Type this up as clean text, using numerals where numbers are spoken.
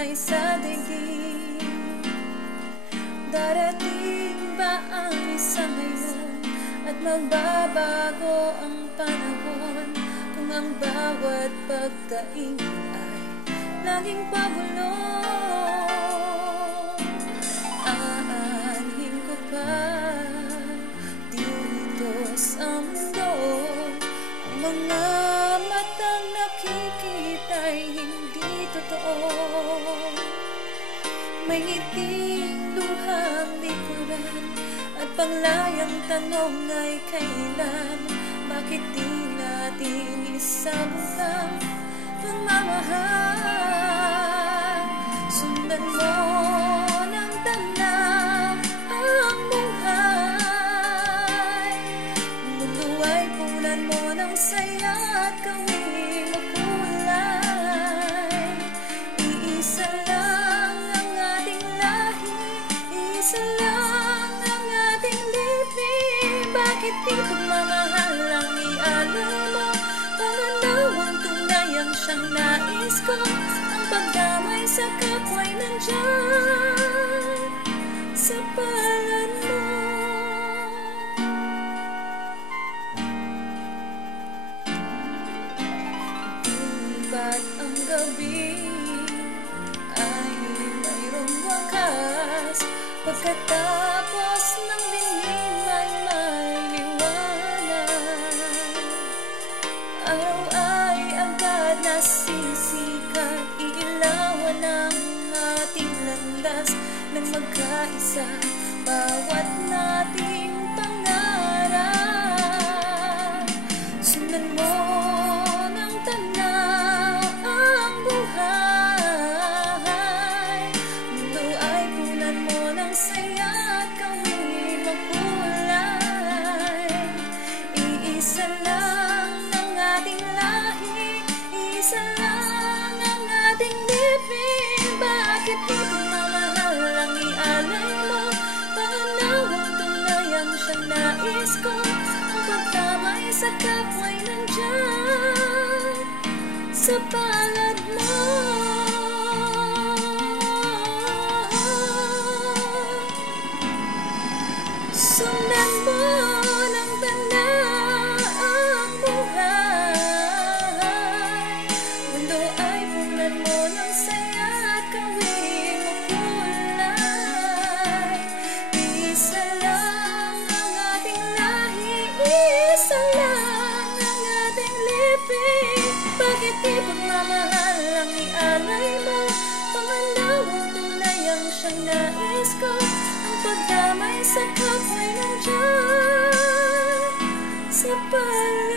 buhay sa daigdig. Darating ba ang isang ngayon at magbabago ang panahon, kung ang bawat pagkaingin ay laging pabulong? Aanhin ko pa dito sa mundo ang mga matang nakikita'y hindi totoo. May ngiting luhang likuran at panglayang tanong ay kailan? Bakit di natin isabukang pagmamahal? Sundan mo ng tanaw ang buhay. Mundo ay punan mo ng saya at gawing makulay. Iisa lang ang ating lahi, isa lang ang ating libing. Bakit di pagmamahal ang ialay mo? Pananaw ang tunay ang siyang nais ko. Ang pagdamay sa kapwa'y nandyan sa palad mo. Di ba't ang gabi ay mayroong wakas? Pagkatapos ng dilim ay may liwanag. Araw ay agad nasisikat, iilawan ang ating landas ng magkaisa, bawat nating pangarap. Sundan mo ng tanaw ang buhay. Mundo ay punan mo ng saya at gawing makulay. Iisa lang ang ating lahi, isa lang ang ating libing. Bakit di pagmamahal ang ialay mo? Pananaw ang tunay ang siyang nais ko. Ang pagdamay sa kapwa'y nandyan sa palad mo. Sundan mo ng tanaw ang buhay. Mundo ay punan mo ng saya at gawing makulay. Isa lang ang ating lahi, isa lang ang ating libing. Bakit di pagmamahal ang ialay mo? Pananaw ang tunay ang siyang nais ko. Ang pagdamay sa kapwa'y nandyan sa palad.